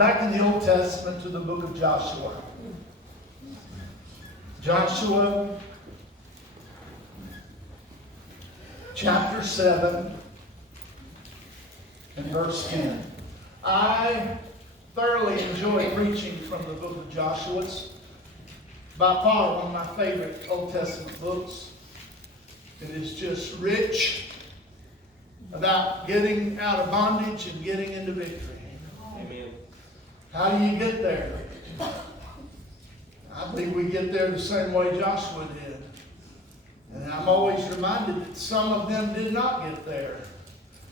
back in the Old Testament to the book of Joshua. Joshua chapter 7 and verse 10. I thoroughly enjoy preaching from the book of Joshua. It's by far one of my favorite Old Testament books. It is just rich about getting out of bondage and getting into victory. Amen. How do you get there? I believe we get there the same way Joshua did. And I'm always reminded that some of them did not get there.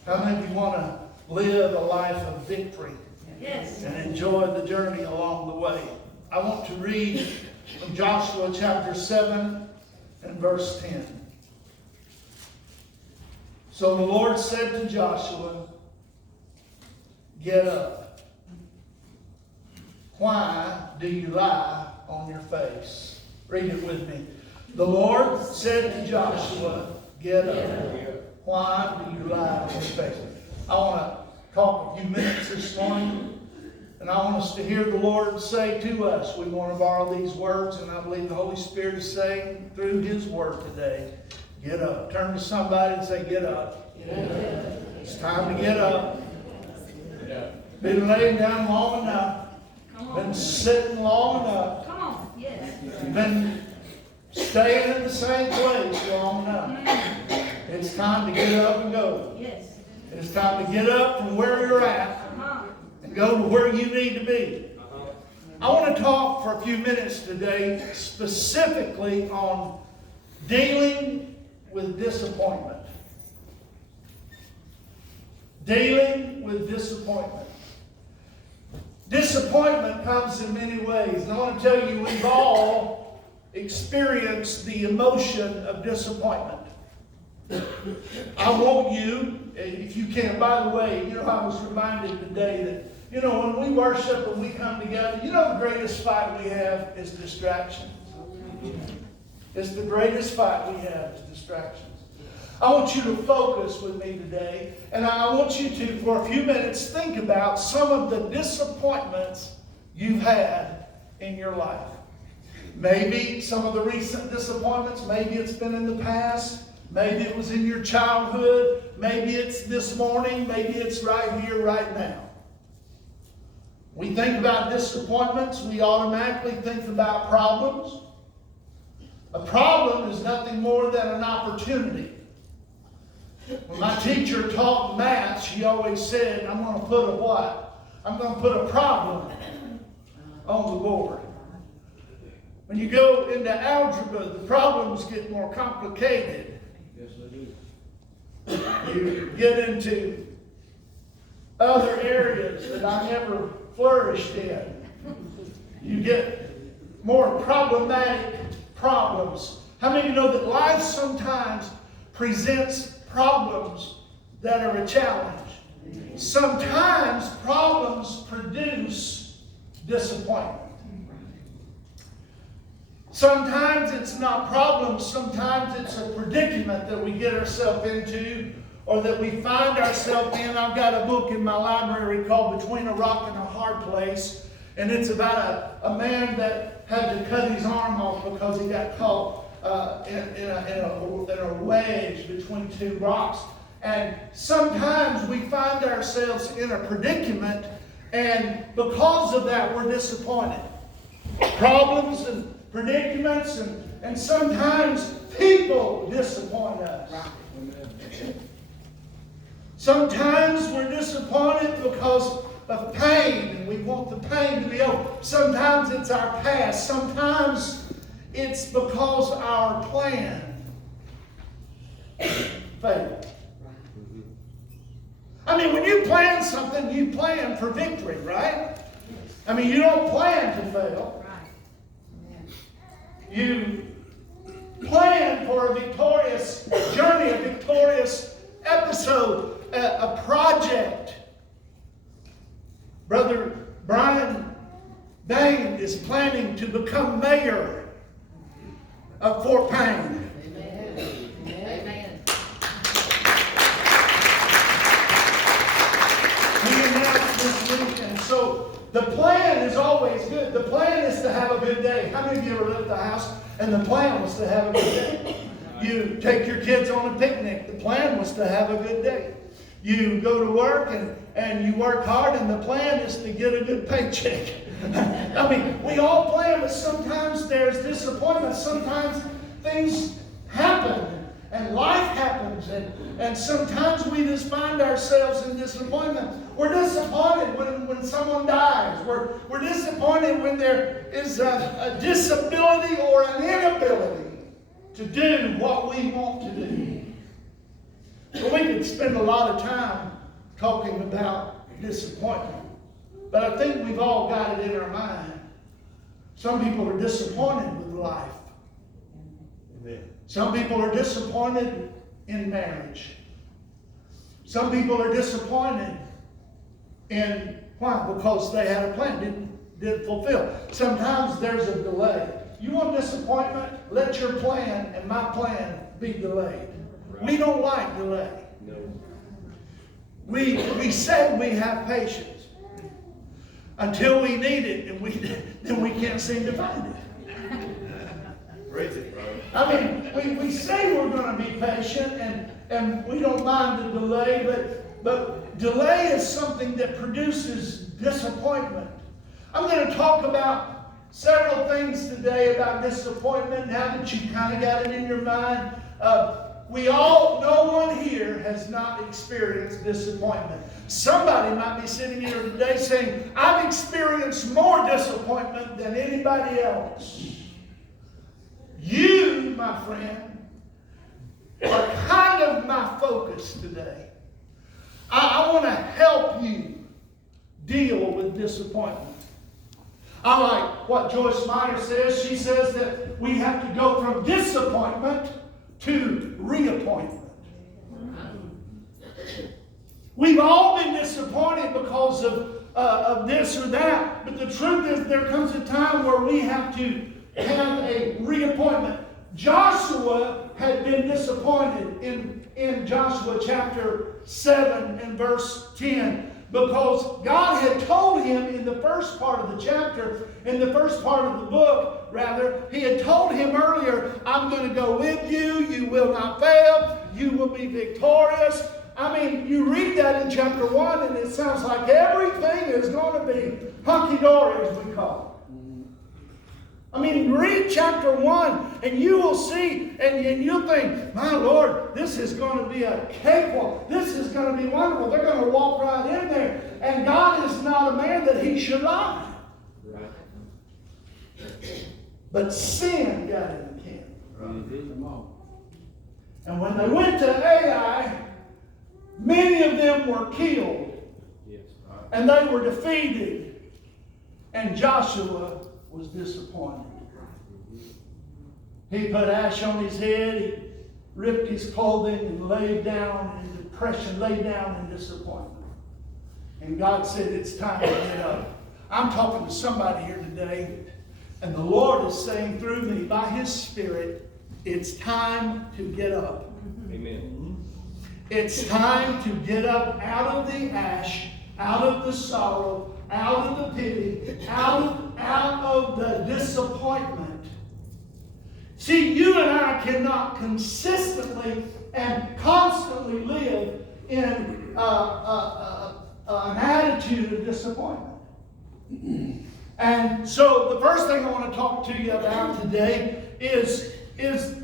How many of you want to live a life of victory? Yes. And enjoy the journey along the way? I want to read from Joshua chapter 7 and verse 10. So the Lord said to Joshua, "Get up. Why do you lie on your face?" Read it with me. The Lord said to Joshua, "Get up. Why do you lie on your face?" I want to talk a few minutes this morning, and I want us to hear the Lord say to us. We want to borrow these words, and I believe the Holy Spirit is saying through His Word today, get up. Turn to somebody and say, get up. It's time to get up. Been laying down long enough. Been sitting long enough. Come on. Yes. Been staying in the same place long enough. It's time to get up and go. Yes. It's time to get up from where you're at and go to where you need to be. I want to talk for a few minutes today specifically on dealing with disappointment. Dealing with disappointment. Disappointment comes in many ways. And I want to tell you, we've all experienced the emotion of disappointment. I want you, if you can, by the way, I was reminded today that, when we worship and we come together, the greatest fight we have is distractions. It's the greatest fight we have is distractions. I want you to focus with me today, and I want you to, for a few minutes, think about some of the disappointments you've had in your life. Maybe some of the recent disappointments, maybe it's been in the past, maybe it was in your childhood, maybe it's this morning, maybe it's right here, right now. We think about disappointments, we automatically think about problems. A problem is nothing more than an opportunity. When my teacher taught math, she always said, I'm going to put a what? I'm going to put a problem on the board. When you go into algebra, the problems get more complicated. Yes, they do. You get into other areas that I never flourished in. You get more problematic problems. How many of you know that life sometimes presents problems that are a challenge? Sometimes problems produce disappointment. Sometimes it's not problems, sometimes it's a predicament that we get ourselves into or that we find ourselves in. I've got a book in my library called Between a Rock and a Hard Place, and it's about a man that had to cut his arm off because he got caught in a wedge between two rocks. And sometimes we find ourselves in a predicament, and because of that we're disappointed. Problems and predicaments, and sometimes people disappoint us. Sometimes we're disappointed because of pain, and we want the pain to be over. Sometimes it's our past. Sometimes it's because our plan failed. I mean, when you plan something, you plan for victory, right? I mean, you don't plan to fail. You plan for a victorious journey, a victorious episode, a project. Brother Brian Bain is planning to become mayor of Fort Payne. Amen. Amen. He announced this week, and So the plan is always good. The plan is to have a good day. How many of you ever left the house and the plan was to have a good day? You take your kids on a picnic. The plan was to have a good day. You go to work and you work hard, and the plan is to get a good paycheck. I mean, we all plan, but sometimes there's disappointment. Sometimes things happen and life happens, and sometimes we just find ourselves in disappointment. We're disappointed when someone dies. We're disappointed when there is a disability or an inability to do what we want to do. Well, we could spend a lot of time talking about disappointment, but I think we've all got it in our mind. Some people are disappointed with life. Amen. Some people are disappointed in marriage. Some people are disappointed in why? Because they had a plan, didn't fulfill. Sometimes there's a delay. You want disappointment? Let your plan and my plan be delayed. Right. We don't like delay. No. We said we have patience until we need it, and then we can't seem to find it. Praise it, brother. I mean, we say we're going to be patient, and we don't mind the delay, but delay is something that produces disappointment. I'm going to talk about several things today about disappointment, now that you kind of got it in your mind. No one here has not experienced disappointment. Somebody might be sitting here today saying, I've experienced more disappointment than anybody else. You, my friend, are kind of my focus today. I want to help you deal with disappointment. I like what Joyce Meyer says. She says that we have to go from disappointment to reappointment. We've all been disappointed because of this or that, but the truth is there comes a time where we have to have a reappointment. Joshua had been disappointed in Joshua chapter 7 and verse 10 because God had told him in the first part of the chapter, in the first part of the book, rather, he had told him earlier, I'm going to go with you, you will not fail, you will be victorious. I mean, you read that in chapter 1 and it sounds like everything is going to be hunky-dory, as we call it. I mean, read chapter 1 and you will see and you'll think, my Lord, this is going to be a cakewalk. This is going to be wonderful. They're going to walk right in there. And God is not a man that he should lie. Right. But sin got in the camp. Right. And when they went to Ai, many of them were killed. Yes. Right. And they were defeated. And Joshua was disappointed. He put ash on his head, he ripped his clothing and laid down in depression, laid down in disappointment. And God said, it's time to get up. I'm talking to somebody here today, and the Lord is saying through me, by his Spirit, it's time to get up. Amen. It's time to get up out of the ash, out of the sorrow, out of the pity, out of the disappointment. See, you and I cannot consistently and constantly live in an attitude of disappointment. And so the first thing I want to talk to you about today is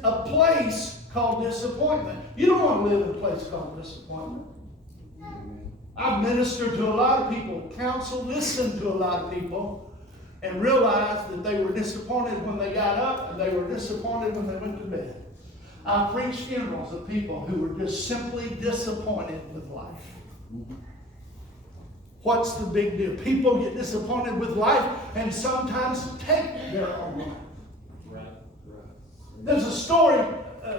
a place called disappointment. You don't want to live in a place called disappointment. I've ministered to a lot of people, counseled, listened to a lot of people, and realized that they were disappointed when they got up and they were disappointed when they went to bed. I preached funerals of people who were just simply disappointed with life. What's the big deal? People get disappointed with life and sometimes take their own life. Right. Right. There's a story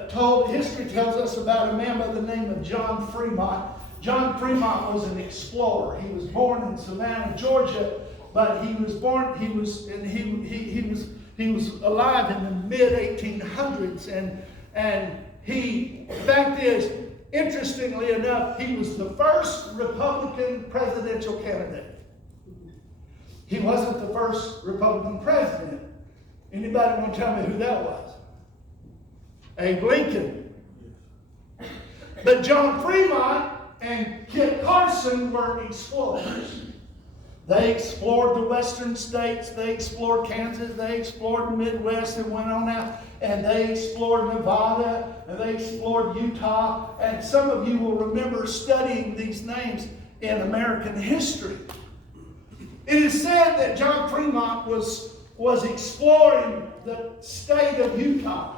told, history tells us about a man by the name of John Fremont. John Fremont was an explorer. He was born in Savannah, Georgia, but he was alive in the mid-1800s, and the fact is, interestingly enough, he was the first Republican presidential candidate. He wasn't the first Republican president. Anybody want to tell me who that was? Abe Lincoln. But John Fremont and Kit Carson were explorers. They explored the western states, they explored Kansas, they explored the Midwest and went on out, and they explored Nevada, and they explored Utah, and some of you will remember studying these names in American history. It is said that John Fremont was exploring the state of Utah,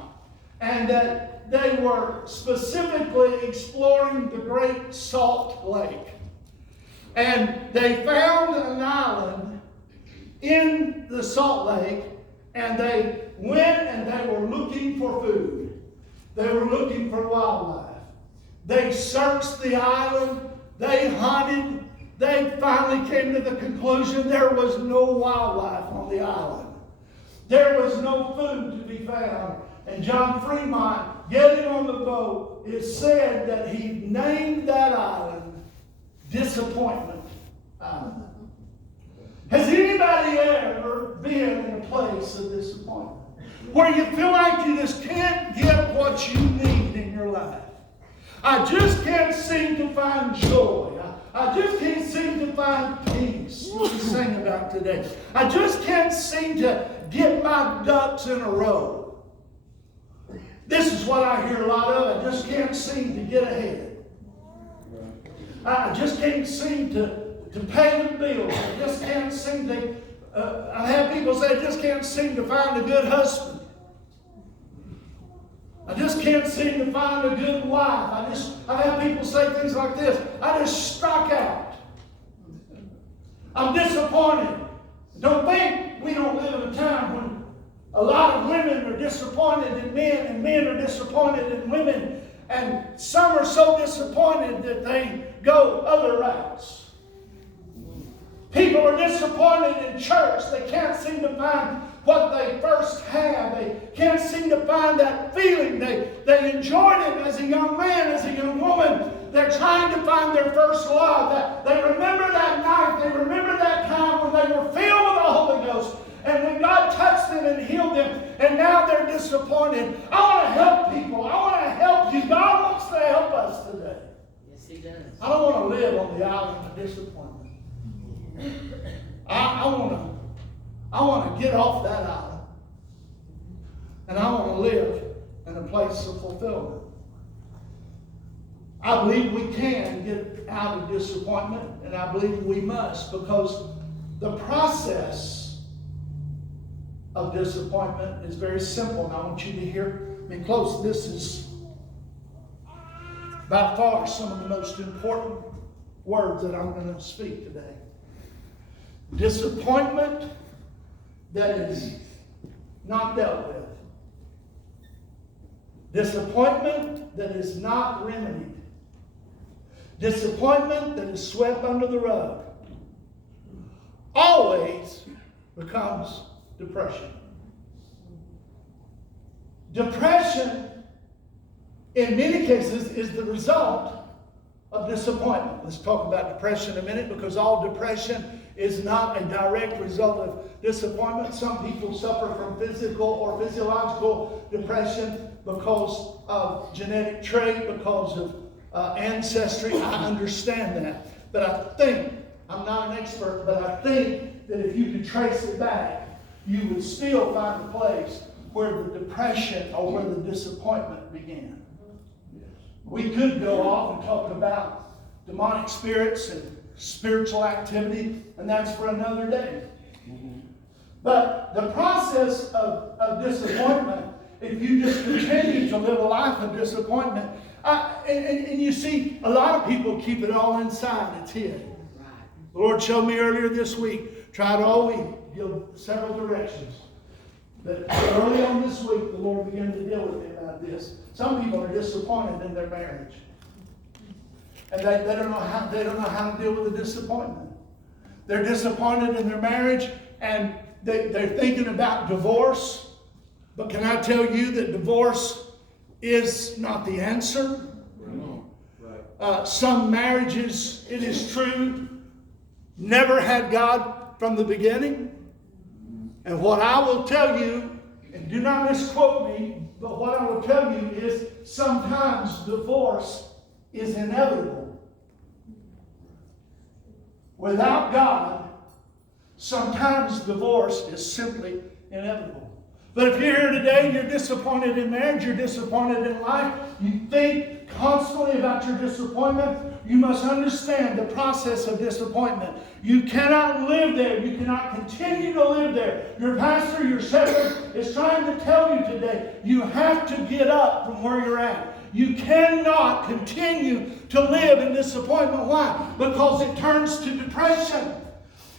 and that they were specifically exploring the Great Salt Lake. And they found an island in the Salt Lake, and they went and they were looking for food. They were looking for wildlife. They searched the island, they hunted, they finally came to the conclusion there was no wildlife on the island. There was no food to be found. And John Fremont, getting on the boat, it said that he named that island Disappointment Island. Has anybody ever been in a place of disappointment where you feel like you just can't get what you need in your life? I just can't seem to find joy. I just can't seem to find peace. We sing about today. I just can't seem to get my ducks in a row. This is what I hear a lot of. I just can't seem to get ahead. I just can't seem to pay the bills. I just can't seem to, I have people say, I just can't seem to find a good husband. I just can't seem to find a good wife. I have people say things like this. I just struck out. I'm disappointed. Don't think we don't live in a time when a lot of women are disappointed in men and men are disappointed in women. And some are so disappointed that they go other routes. People are disappointed in church. They can't seem to find what they first had. They can't seem to find that feeling. They enjoyed it as a young man, as a young woman. They're trying to find their first love. They remember that night. They remember that time when they were filled with the Holy Ghost. And when God touched them and healed them, and now they're disappointed. I want to help people. I want to help you. God wants to help us today. Yes, He does. I don't want to live on the island of disappointment. I want to get off that island. And I want to live in a place of fulfillment. I believe we can get out of disappointment, and I believe we must, because the process of disappointment is very simple. And I want you to hear me close. This is by far some of the most important words that I'm going to speak today. Disappointment that is not dealt with. Disappointment that is not remedied. Disappointment that is swept under the rug always becomes depression. Depression, in many cases, is the result of disappointment. Let's talk about depression in a minute, because all depression is not a direct result of disappointment. Some people suffer from physical or physiological depression because of genetic trait, because of ancestry. I understand that. But I think, I'm not an expert, but I think that if you could trace it back, you would still find a place where the depression or where the disappointment began. We could go off and talk about demonic spirits and spiritual activity, and that's for another day. But the process of disappointment, if you just continue to live a life of disappointment, and you see, a lot of people keep it all inside. It's hid. The Lord showed me earlier this week, tried all week, give several directions. But early on this week, the Lord began to deal with me about this. Some people are disappointed in their marriage. And they don't know how to deal with the disappointment. They're disappointed in their marriage, and they're thinking about divorce. But can I tell you that divorce is not the answer? Some marriages, it is true, never had God from the beginning. And what I will tell you, and do not misquote me, but what I will tell you is sometimes divorce is inevitable. Without God, sometimes divorce is simply inevitable. But if you're here today and you're disappointed in marriage, you're disappointed in life, you think constantly about your disappointment, you must understand the process of disappointment. You cannot live there. You cannot continue to live there. Your pastor, your shepherd is trying to tell you today, you have to get up from where you're at. You cannot continue to live in disappointment. Why? Because it turns to depression.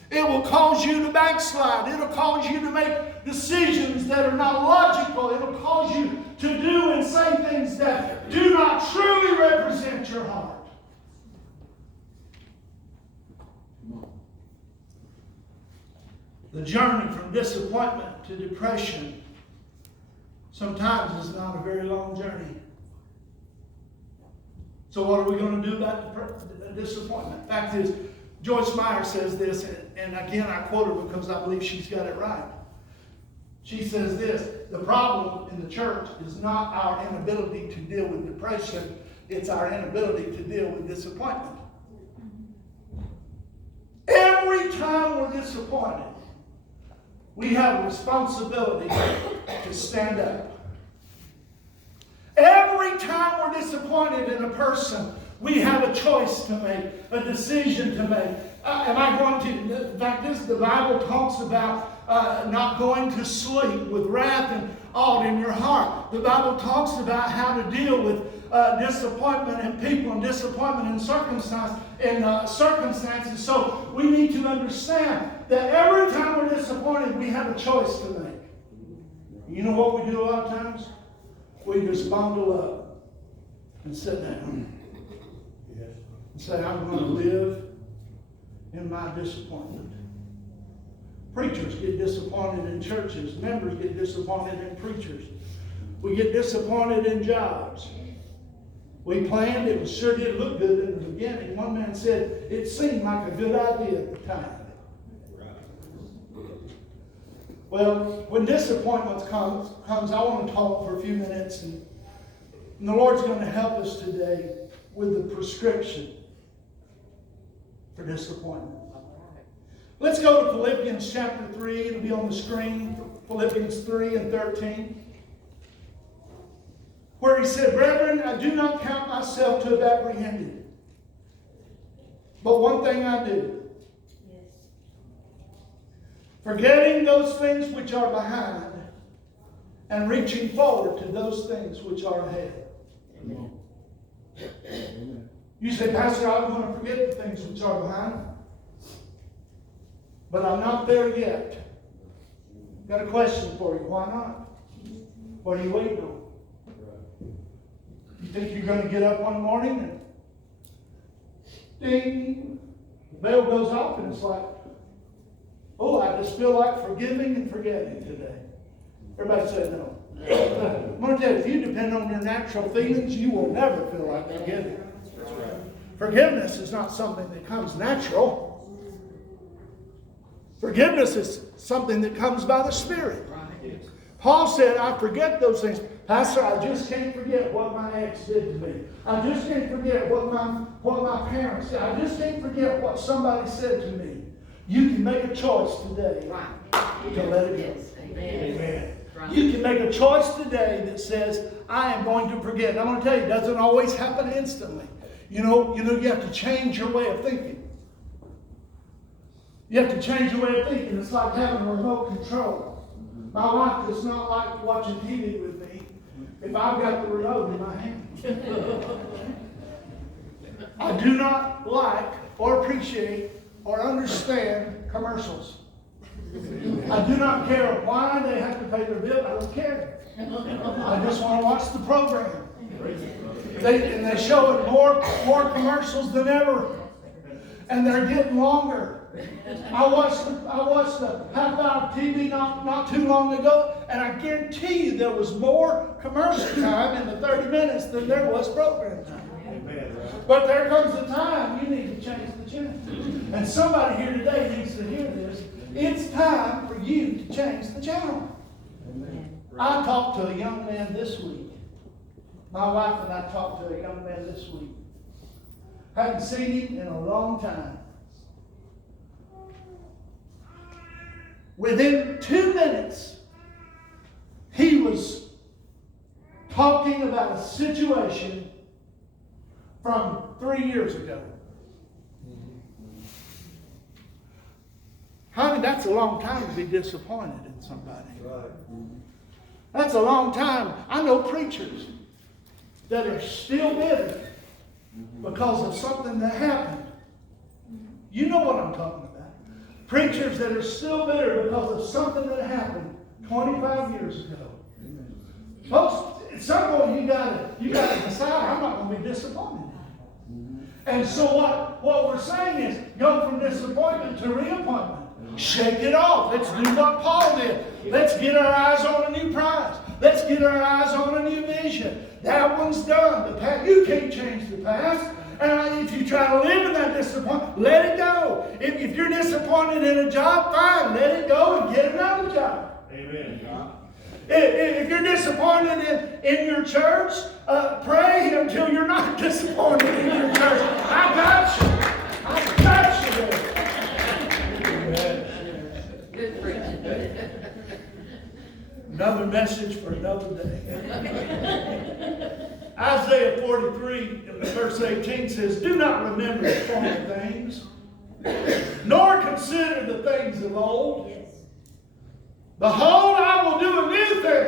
It will cause you to backslide. It'll cause you to make decisions that are not logical. It'll cause you to do and say things that do not truly represent your heart. The journey from disappointment to depression sometimes is not a very long journey. So what are we going to do about disappointment? Fact is, Joyce Meyer says this, and again I quote her because I believe she's got it right. She says this: the problem in the church is not our inability to deal with depression, it's our inability to deal with disappointment. Every time we're disappointed, we have a responsibility to stand up. Every time we're disappointed in a person, we have a choice to make, a decision to make. Am I going to, in fact, the Bible talks about not going to sleep with wrath and aught in your heart. The Bible talks about how to deal with disappointment in people and disappointment in circumstances. So we need to understand that every time we're disappointed, we have a choice to make. You know what we do a lot of times? We just bundle up and sit down. And say, I'm going to live in my disappointment. Preachers get disappointed in churches. Members get disappointed in preachers. We get disappointed in jobs. We planned, it sure did look good in the beginning. One man said, it seemed like a good idea at the time. Well, when disappointment comes, I want to talk for a few minutes, and the Lord's going to help us today with the prescription for disappointment. Let's go to Philippians chapter 3. It'll be on the screen. Philippians 3 and 13. Where he said, brethren, I do not count myself to have apprehended. But one thing I do. Forgetting those things which are behind and reaching forward to those things which are ahead. Amen. You say, Pastor, I'm going to forget the things which are behind. But I'm not there yet. Got a question for you. Why not? What are you waiting on? You think you're going to get up one morning and ding, the bell goes off and it's like, oh, I just feel like forgiving and forgetting today. Everybody said no. I'm going to tell you, if you depend on your natural feelings, you will never feel like forgiving. That's right. Forgiveness is not something that comes natural. Forgiveness is something that comes by the Spirit. Paul said, I forget those things. Pastor, I just can't forget what my ex did to me. I just can't forget what my parents did. I just can't forget what somebody said to me. You can make a choice today to let it go. Amen. You can make a choice today that says, I am going to forget. And I'm going to tell you, it doesn't always happen instantly. You know, you have to change your way of thinking. You have to change your way of thinking. It's like having a remote control. My wife does not like watching TV with me if I've got the remote in my hand. I do not like or appreciate or understand commercials. I do not care why they have to pay their bill. I don't care. I just want to watch the program. They show it more commercials than ever. And they're getting longer. I watched the half-hour TV not too long ago, and I guarantee you there was more commercial time in the 30 minutes than there was program time. But there comes a time you need to change the channel. And somebody here today needs to hear this. It's time for you to change the channel. I talked to a young man this week. My wife and I talked to a young man this week. Hadn't seen him in a long time. Within 2 minutes, he was talking about a situation from 3 years ago. Honey, that's a long time to be disappointed in somebody. That's a long time. I know preachers that are still bitter because of something that happened. You know what I'm talking about. Preachers that are still bitter because of something that happened 25 years ago. Folks, at some point you gotta decide, I'm not going to be disappointed. And so what we're saying is, go from disappointment to reappointment. Shake it off. Let's do what Paul did. Let's get our eyes on a new prize. Let's get our eyes on a new vision. That one's done. The past, you can't change the past. And if you try to live in that disappointment, let it go. If you're disappointed in a job, fine. Let it go and get another job. Amen. If you're disappointed in your church, pray until you're not disappointed in your church. I got you. I got you there. Good preaching. Another message for another day. Isaiah 43, verse 18 says, "Do not remember the former things, nor consider the things of old. Yes. Behold, I will do a new thing.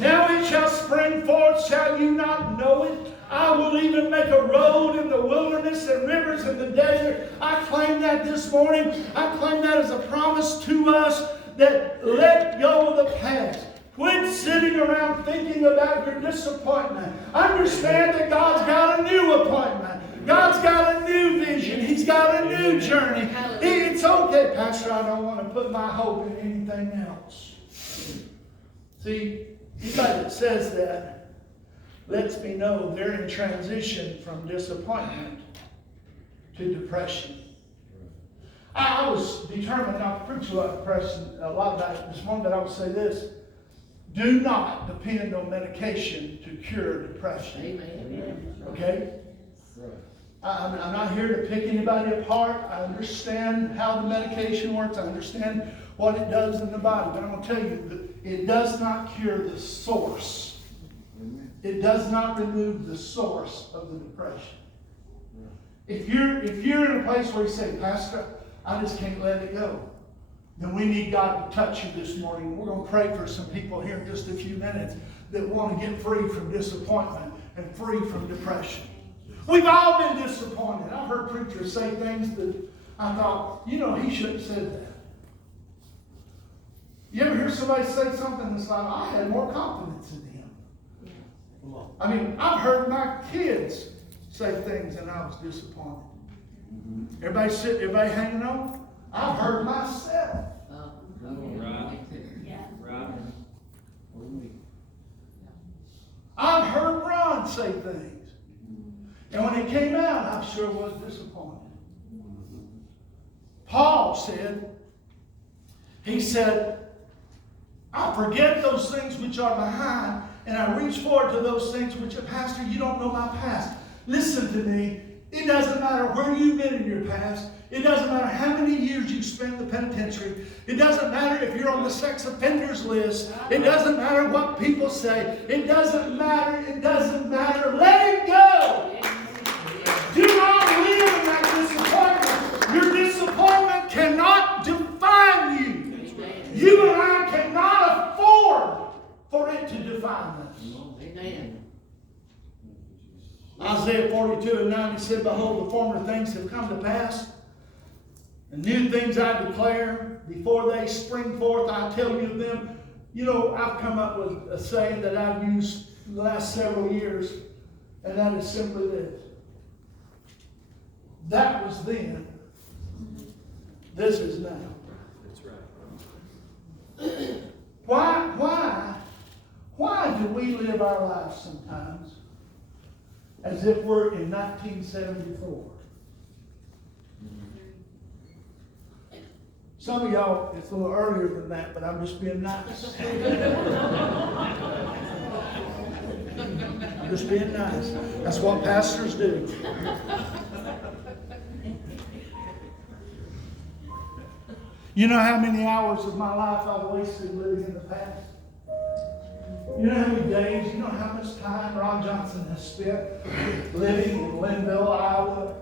Now it shall spring forth, shall you not know it? I will even make a road in the wilderness and rivers in the desert." I claim that this morning. I claim that as a promise to us, that let go of the past. Quit sitting around thinking about your disappointment. Understand that God's got a new appointment. God's got a new vision. He's got a new journey. It's okay, Pastor, I don't want to put my hope in anything else. See, anybody that says that lets me know they're in transition from disappointment to depression. I was determined not to preach a lot about it this morning, but I would say this. Do not depend on medication to cure depression. Amen. Okay? I'm not here to pick anybody apart. I understand how the medication works. I understand what it does in the body. But I'm going to tell you that it does not cure the source. It does not remove the source of the depression. If you're in a place where you say, "Pastor, I just can't let it go," then we need God to touch you this morning. We're going to pray for some people here in just a few minutes that want to get free from disappointment and free from depression. We've all been disappointed. I've heard preachers say things that I thought, he shouldn't have said that. You ever hear somebody say something that's like, I had more confidence in him? I mean, I've heard my kids say things and I was disappointed. Everybody hanging on? I've heard myself. Right. Yeah. Right. I've heard Ron say things. And when it came out, I sure was disappointed. Paul said, I forget those things which are behind, and I reach forward to those things which are, Pastor, you don't know my past. Listen to me. It doesn't matter where you've been in your past. It doesn't matter how many years you've spent in the penitentiary. It doesn't matter if you're on the sex offenders list. It doesn't matter what people say. It doesn't matter. It doesn't matter. Let it go. Do not live in that disappointment. Your disappointment cannot define you. You and I cannot afford for it to define us. Amen. Isaiah 42:9, he said, "Behold, the former things have come to pass, and new things I declare. Before they spring forth, I tell you of them." I've come up with a saying that I've used the last several years, and that is simply this. That was then. This is now. That's right. Why do we live our lives sometimes as if we're in 1974? Some of y'all, it's a little earlier than that, but I'm just being nice. I'm just being nice. That's what pastors do. You know how many hours of my life I've wasted living in the past? You know how many days, you know how much time Ron Johnson has spent living in Linville, Iowa,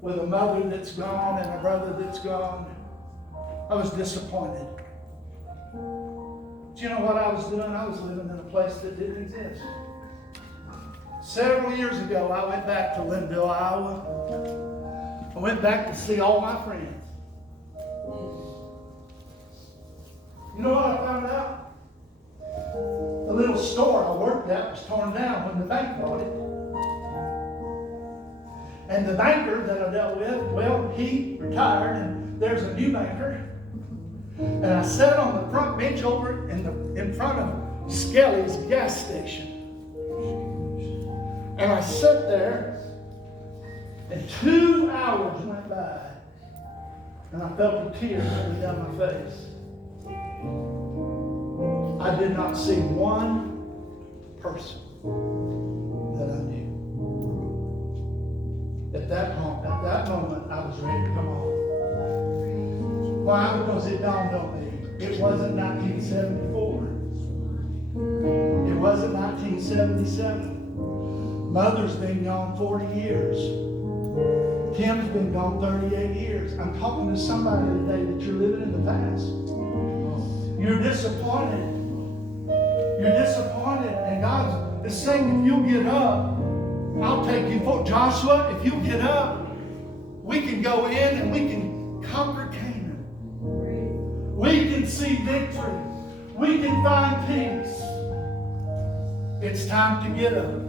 with a mother that's gone and a brother that's gone? I was disappointed. Do you know what I was doing? I was living in a place that didn't exist. Several years ago, I went back to Linville, Iowa. I went back to see all my friends. You know what I found out? The little store I worked at was torn down when the bank bought it. And the banker that I dealt with, well, he retired, and there's a new banker. And I sat on the front bench over in front of Skelly's gas station. And I sat there, and 2 hours went by, and I felt a tear running down my face. I did not see one person that I knew. At that moment, I was ready to come home. Why? Because it dawned on me. It wasn't 1974. It wasn't 1977. Mother's been gone 40 years. Tim's been gone 38 years. I'm talking to somebody today that you're living in the past. You're disappointed. You're disappointed. And God is saying, if you'll get up, I'll take you for Joshua. If you'll get up, we can go in and we can conquer Canaan. We can see victory. We can find peace. It's time to get up.